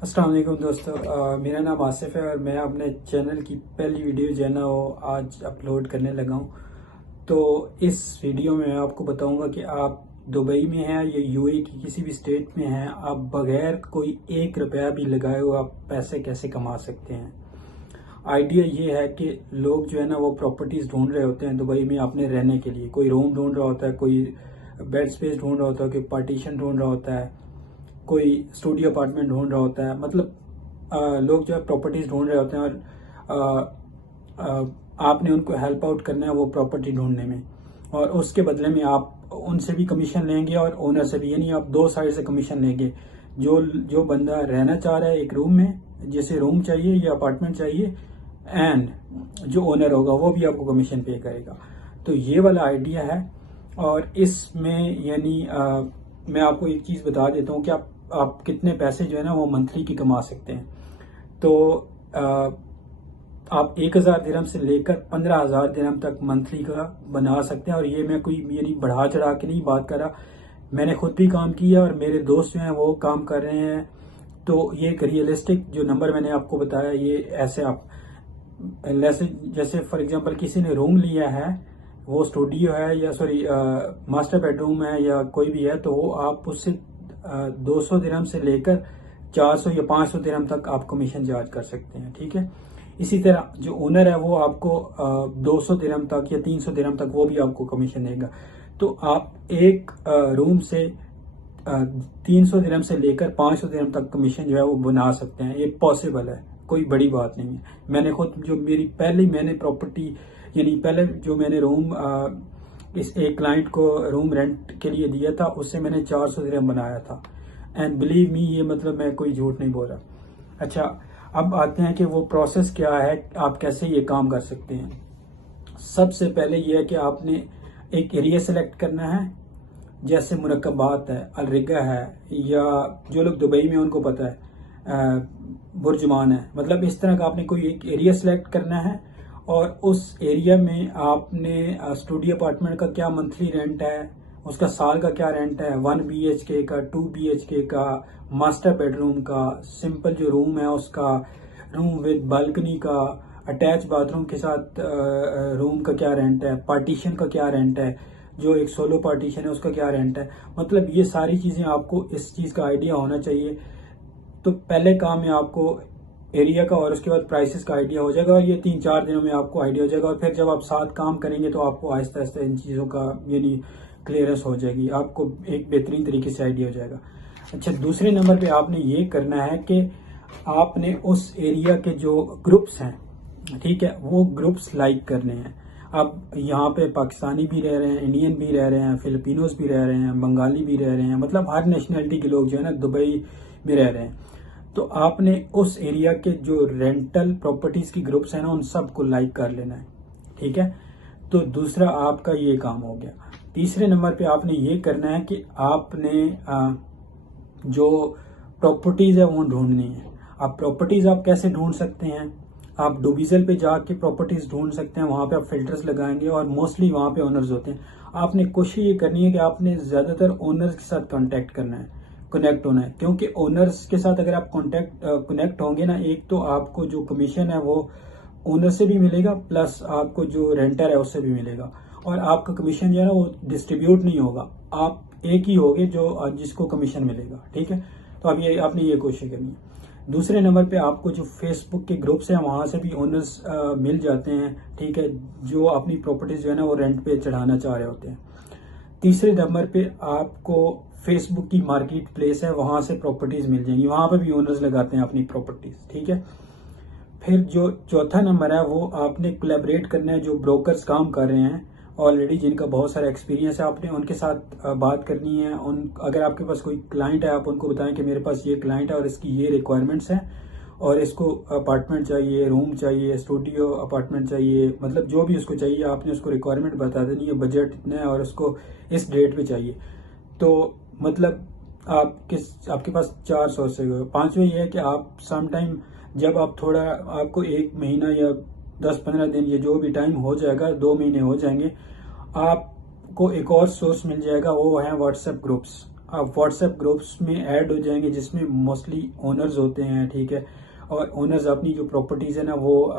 अस्सलाम वालेकुम दोस्तों, मेरा नाम आसिफ है और मैं अपने चैनल की पहली वीडियो जो है ना वो आज अपलोड करने लगा हूँ। तो इस वीडियो में मैं आपको बताऊंगा कि आप दुबई में हैं या यूएई की किसी भी स्टेट में हैं, आप बगैर कोई 1 रुपया भी लगाए हो आप पैसे कैसे कमा सकते हैं। आइडिया ये है कि लोग जो है ना वो प्रॉपर्टीज ढूंढ रहे होते हैं दुबई में अपने रहने के लिए। कोई रूम ढूंढ रहा होता है, कोई बेड स्पेस ढूंढ रहा होता है, कोई पार्टीशन ढूंढ रहा होता है, कोई स्टूडियो अपार्टमेंट ढूंढ रहा होता है। मतलब लोग जो है प्रॉपर्टीज ढूंढ रहे होते हैं और आपने उनको हेल्प आउट करना है वो प्रॉपर्टी ढूंढने में, और उसके बदले में आप उनसे भी कमीशन लेंगे और ओनर से भी, यानी आप दो साइड से कमीशन लेंगे। जो जो बंदा रहना चाह रहा है एक रूम में, जैसे रूम चाहिए या अपार्टमेंट चाहिए, एंड जो ओनर होगा वो भी आपको कमीशन पे करेगा। तो ये वाला आइडिया है। और इसमें यानी मैं आपको एक चीज़ बता देता हूँ कि आप कितने पैसे जो है ना वो मंथली की कमा सकते हैं। तो आप 1,000 दिरहम से लेकर 15,000 दिरहम तक मंथली का बना सकते हैं। और ये मैं कोई यानी बढ़ा चढ़ा के नहीं बात कर रहा, मैंने खुद भी काम किया और मेरे दोस्त जो हैं वो काम कर रहे हैं। तो ये एक रियलिस्टिक जो नंबर मैंने आपको बताया, ये ऐसे आप जैसे फॉर एग्जांपल किसी ने रूम लिया है, वो स्टूडियो है या सॉरी मास्टर बेडरूम है या कोई भी है, तो वो आप उससे 200 दिरहम से लेकर 400 या 500 दिरहम तक आप कमीशन चार्ज कर सकते हैं। ठीक है। इसी तरह जो ओनर है वो आपको 200 दिरहम तक या 300 दिरहम तक वो भी आपको कमीशन देगा। तो आप एक रूम से 300 दिरहम से लेकर 500 दिरहम तक कमीशन जो है वो बना सकते हैं। ये पॉसिबल है, कोई बड़ी बात नहीं है। मैंने खुद जो मेरी पहले मैंने प्रॉपर्टी यानी पहले जो मैंने रूम इस एक क्लाइंट को रूम रेंट के लिए दिया था, उससे मैंने 400 दिरहम बनाया था। एंड बिलीव मी, ये मतलब मैं कोई झूठ नहीं बोल रहा। अच्छा, अब आते हैं कि वो प्रोसेस क्या है, आप कैसे ये काम कर सकते हैं। सबसे पहले ये है कि आपने एक एरिया सेलेक्ट करना है, जैसे मुरक्कबात है, अलरिगा है, या जो लोग दुबई में उनको पता है बुर्जुमान है। मतलब इस तरह का आपने कोई एक एरिया सेलेक्ट करना है और उस एरिया में आपने स्टूडियो अपार्टमेंट का क्या मंथली रेंट है, उसका साल का क्या रेंट है, 1 BHK का, 2 BHK का, मास्टर बेडरूम का, सिंपल जो रूम है उसका, रूम विद बालकनी का, अटैच बाथरूम के साथ रूम का क्या रेंट है, पार्टीशन का क्या रेंट है, जो एक सोलो पार्टीशन है उसका क्या रेंट है। मतलब ये सारी चीज़ें आपको इस चीज़ का आइडिया होना चाहिए। तो पहले काम में आपको एरिया का और उसके बाद प्राइसेस का आइडिया हो जाएगा, और ये 3-4 दिनों में आपको आइडिया हो जाएगा। और फिर जब आप साथ काम करेंगे तो आपको आहिस्ता आहिस्ता इन चीज़ों का यानी क्लियरेंस हो जाएगी, आपको एक बेहतरीन तरीके से आइडिया हो जाएगा। अच्छा, दूसरे नंबर पे आपने ये करना है कि आपने उस एरिया के जो ग्रुप्स हैं, ठीक है, वो ग्रुप्स लाइक करने हैं। अब यहाँ पे पाकिस्तानी भी रह रहे हैं, इंडियन भी रह रहे हैं, फिलिपिनोज भी रह रहे हैं, बंगाली भी रह रहे हैं, मतलब हर नेशनैलिटी के लोग जो है ना दुबई में रह रहे हैं। तो आपने उस एरिया के जो रेंटल प्रॉपर्टीज की ग्रुप्स हैं ना उन सबको लाइक कर लेना है। ठीक है। तो दूसरा आपका ये काम हो गया। तीसरे नंबर पे आपने ये करना है कि आपने जो प्रॉपर्टीज है वो ढूंढनी है। आप प्रॉपर्टीज आप कैसे ढूंढ सकते हैं, आप डुबीजल पे जाके प्रॉपर्टीज ढूंढ सकते हैं। वहां पे आप फिल्टर्स लगाएंगे और मोस्टली वहां पे ओनर्स होते हैं। आपने कोशिश ये करनी है कि आपने ज्यादातर ओनर्स के साथ कांटेक्ट करना है, कनेक्ट होना है, क्योंकि ओनर्स के साथ अगर आप कनेक्ट होंगे ना, एक तो आपको जो कमीशन है वो ओनर से भी मिलेगा, प्लस आपको जो रेंटर है उससे भी मिलेगा। और आपका कमीशन जो है ना वो डिस्ट्रीब्यूट नहीं होगा, आप एक ही होगे जो जिसको कमीशन मिलेगा। ठीक है। तो अब ये आपने ये कोशिश करनी है। दूसरे नंबर पे आपको जो फेसबुक के ग्रुप्स हैं वहां से भी ओनर्स मिल जाते हैं, ठीक है, जो अपनी प्रॉपर्टीज जो है ना वो रेंट पे चढ़ाना चाह रहे होते हैं। तीसरे नंबर पे आपको फेसबुक की मार्केट प्लेस है, वहां से प्रॉपर्टीज मिल जाएंगी, वहां पे भी ओनर्स लगाते हैं अपनी प्रॉपर्टीज। ठीक है। फिर जो चौथा नंबर है वो आपने कोलैबोरेट करना है, जो ब्रोकर्स काम कर रहे हैं ऑलरेडी, जिनका बहुत सारा एक्सपीरियंस है, आपने उनके साथ बात करनी है। अगर आपके पास कोई क्लाइंट है आप उनको बताएं कि मेरे पास ये क्लाइंट है और इसकी ये रिक्वायरमेंट्स हैं, और इसको अपार्टमेंट चाहिए, रूम चाहिए, स्टूडियो अपार्टमेंट चाहिए, मतलब जो भी उसको चाहिए आपने उसको रिक्वायरमेंट बता देनी है, बजट इतना है और उसको इस डेट पे चाहिए। तो मतलब आपके पास 4 सोर्स है। पांचवें ये है कि आप समटाइम जब आप थोड़ा आपको 1 महीना या 10-15 दिन या जो भी टाइम हो जाएगा, 2 महीने हो जाएंगे, आपको एक और सोर्स मिल जाएगा, वो है व्हाट्सएप ग्रुप्स। आप व्हाट्सएप ग्रुप्स में ऐड हो जाएंगे जिसमें मोस्टली ओनर्स होते हैं, ठीक है, और ओनर्स अपनी जो प्रॉपर्टीज़ है ना वो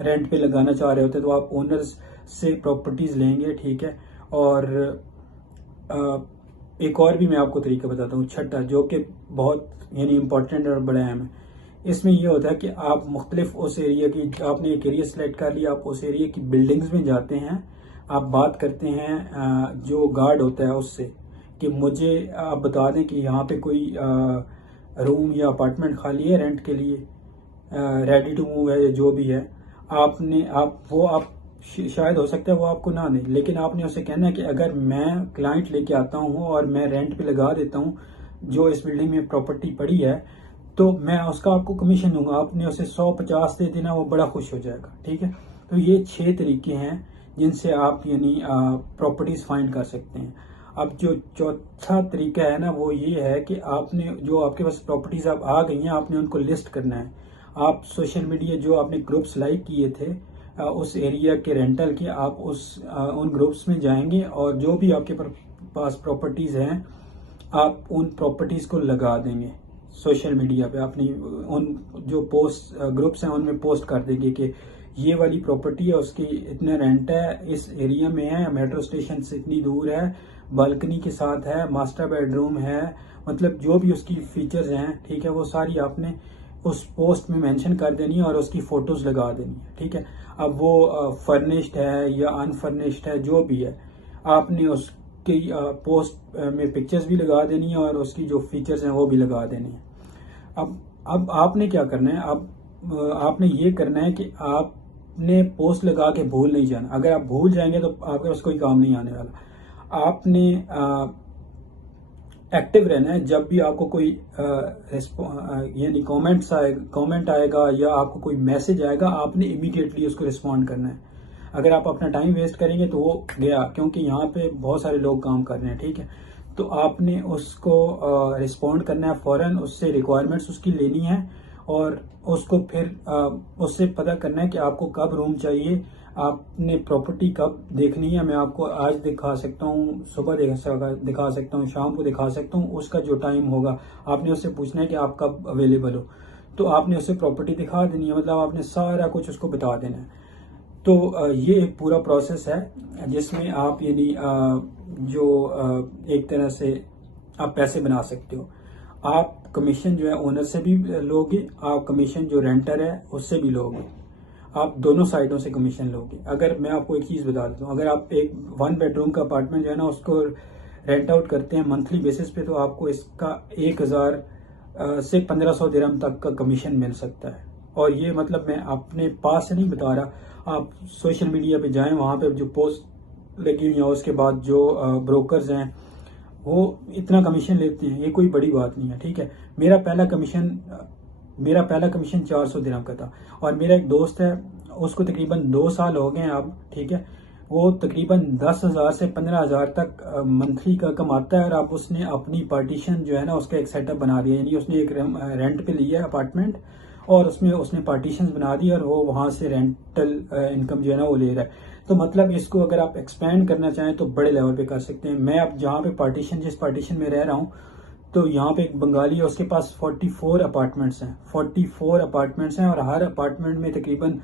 रेंट पे लगाना चाह रहे होते हैं, तो आप ओनर्स से प्रॉपर्टीज़ लेंगे, ठीक है। और एक और भी मैं आपको तरीका बताता हूँ, छठा, जो कि बहुत यानी इम्पोर्टेंट और बड़ा अहम है। इसमें यह होता है कि आप मुख्तलिफ उस एरिया की, आपने एक एरिया सेलेक्ट कर लिया, आप उस एरिया की बिल्डिंग्स में जाते हैं, आप बात करते हैं जो गार्ड होता है उससे कि मुझे आप बता दें कि यहाँ पे कोई रूम या अपार्टमेंट खाली है रेंट के लिए, रेडी टू मूव है या जो भी है। आप शायद हो सकता है वो आपको ना दें, लेकिन आपने उसे कहना है कि अगर मैं क्लाइंट लेके आता हूँ और मैं रेंट पे लगा देता हूँ जो इस बिल्डिंग में प्रॉपर्टी पड़ी है, तो मैं उसका आपको कमीशन दूंगा। आपने उसे 150 दे देना, वो बड़ा खुश हो जाएगा, ठीक है। तो ये 6 तरीके हैं जिनसे आप यानी प्रॉपर्टीज फाइंड कर सकते हैं। अब जो चौथा तरीका है ना वो ये है कि आपने जो आपके पास प्रॉपर्टीज अब आ गई हैं, आपने उनको लिस्ट करना है। आप सोशल मीडिया जो आपने ग्रुप्स लाइक किए थे उस एरिया के रेंटल के, आप उन ग्रुप्स में जाएंगे और जो भी आपके पास प्रॉपर्टीज हैं आप उन प्रॉपर्टीज को लगा देंगे सोशल मीडिया पे। अपनी उन जो पोस्ट ग्रुप्स हैं उनमें पोस्ट कर देंगे कि ये वाली प्रॉपर्टी है, उसकी इतना रेंट है, इस एरिया में है, मेट्रो स्टेशन से इतनी दूर है, बालकनी के साथ है, मास्टर बेडरूम है, मतलब जो भी उसकी फीचर्स हैं, ठीक है, वो सारी आपने उस पोस्ट में मेंशन कर देनी है और उसकी फोटोज लगा देनी है, ठीक है। अब वो फर्निश्ड है या अनफर्निश्ड है, जो भी है, आपने उसकी पोस्ट में पिक्चर्स भी लगा देनी है और उसकी जो फीचर्स हैं वो भी लगा देनी है। अब आपने क्या करना है, अब आपने ये करना है कि आपने पोस्ट लगा के भूल नहीं जाना। अगर आप भूल जाएंगे तो आपके पास कोई काम नहीं आने वाला। आपने एक्टिव रहना है। जब भी आपको कोई यानी कमेंट आएगा या आपको कोई मैसेज आएगा, आपने इमीडिएटली उसको रिस्पॉन्ड करना है। अगर आप अपना टाइम वेस्ट करेंगे तो वो गया, क्योंकि यहाँ पे बहुत सारे लोग काम कर रहे हैं, ठीक है। तो आपने उसको रिस्पॉन्ड करना है फौरन, उससे रिक्वायरमेंट्स उसकी लेनी है और उसको फिर उससे पता करना है कि आपको कब रूम चाहिए, आपने प्रॉपर्टी कब देखनी है। मैं आपको आज दिखा सकता हूँ, सुबह दिखा सकता हूँ, शाम को दिखा सकता हूँ, उसका जो टाइम होगा आपने उससे पूछना है कि आप कब अवेलेबल हो, तो आपने उससे प्रॉपर्टी दिखा देनी है, मतलब आपने सारा कुछ उसको बता देना है। तो ये एक पूरा प्रोसेस है जिसमें आप यानी जो एक तरह से आप पैसे बना सकते हो। आप कमीशन जो है ओनर से भी लोगे, आप कमीशन जो रेंटर है उससे भी लोगे, आप दोनों साइडों से कमीशन लोगे। अगर मैं आपको एक चीज़ बता देता हूँ, अगर आप एक 1 बेडरूम का अपार्टमेंट जो है ना उसको रेंट आउट करते हैं मंथली बेसिस पे, तो आपको इसका 1000 से 1500 दिरहम तक का कमीशन मिल सकता है। और ये मतलब मैं अपने पास से नहीं बता रहा, आप सोशल मीडिया पे जाएं, वहाँ पे जो पोस्ट लगी हुई है उसके बाद जो ब्रोकर्स हैं वो इतना कमीशन लेते हैं, ये कोई बड़ी बात नहीं है, ठीक है। मेरा पहला कमीशन 400 दिरहम का था और मेरा एक दोस्त है, उसको तकरीबन 2 साल हो गए अब, ठीक है। वो तकरीबन 10,000 से 15,000 तक मंथली का कमाता है और अब उसने अपनी पार्टीशन जो है ना उसका एक सेटअप बना दिया, यानी उसने एक रेंट पे लिया है अपार्टमेंट और उसमें उसने पार्टीशन बना दी और वो वहां से रेंटल इनकम जो है ना वो ले रहा है। तो मतलब इसको अगर आप एक्सपेंड करना चाहें तो बड़े लेवल पे कर सकते हैं। मैं अब जहाँ पे जिस पार्टीशन में रह रहा हूँ, तो यहाँ पे एक बंगाली है, उसके पास 44 अपार्टमेंट्स हैं, 44 अपार्टमेंट्स हैं और हर अपार्टमेंट में तकरीबन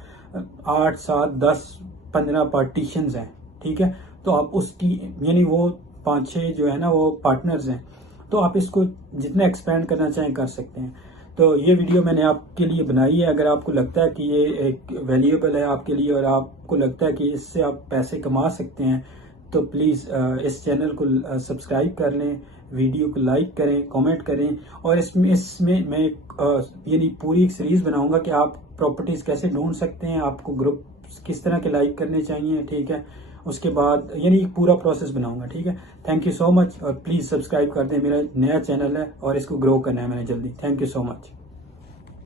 8, 7, 10, 15 पार्टीशंस हैं, ठीक है। तो आप उसकी यानी वो 5-6 जो है ना वो पार्टनर्स हैं, तो आप इसको जितना एक्सपेंड करना चाहें कर सकते हैं। तो ये वीडियो मैंने आपके लिए बनाई है। अगर आपको लगता है कि ये एक वैल्यूएबल है आपके लिए और आपको लगता है कि इससे आप पैसे कमा सकते हैं, तो प्लीज़ इस चैनल को सब्सक्राइब कर लें, वीडियो को लाइक करें, कमेंट करें। और इसमें मैं यानी पूरी एक सीरीज़ बनाऊंगा कि आप प्रॉपर्टीज़ कैसे ढूंढ सकते हैं, आपको ग्रुप किस तरह के लाइक करने चाहिए, ठीक है। उसके बाद यानी पूरा प्रोसेस बनाऊंगा, ठीक है। थैंक यू सो मच और प्लीज़ सब्सक्राइब कर दें, मेरा नया चैनल है और इसको ग्रो करना है मैंने जल्दी। Thank you so much.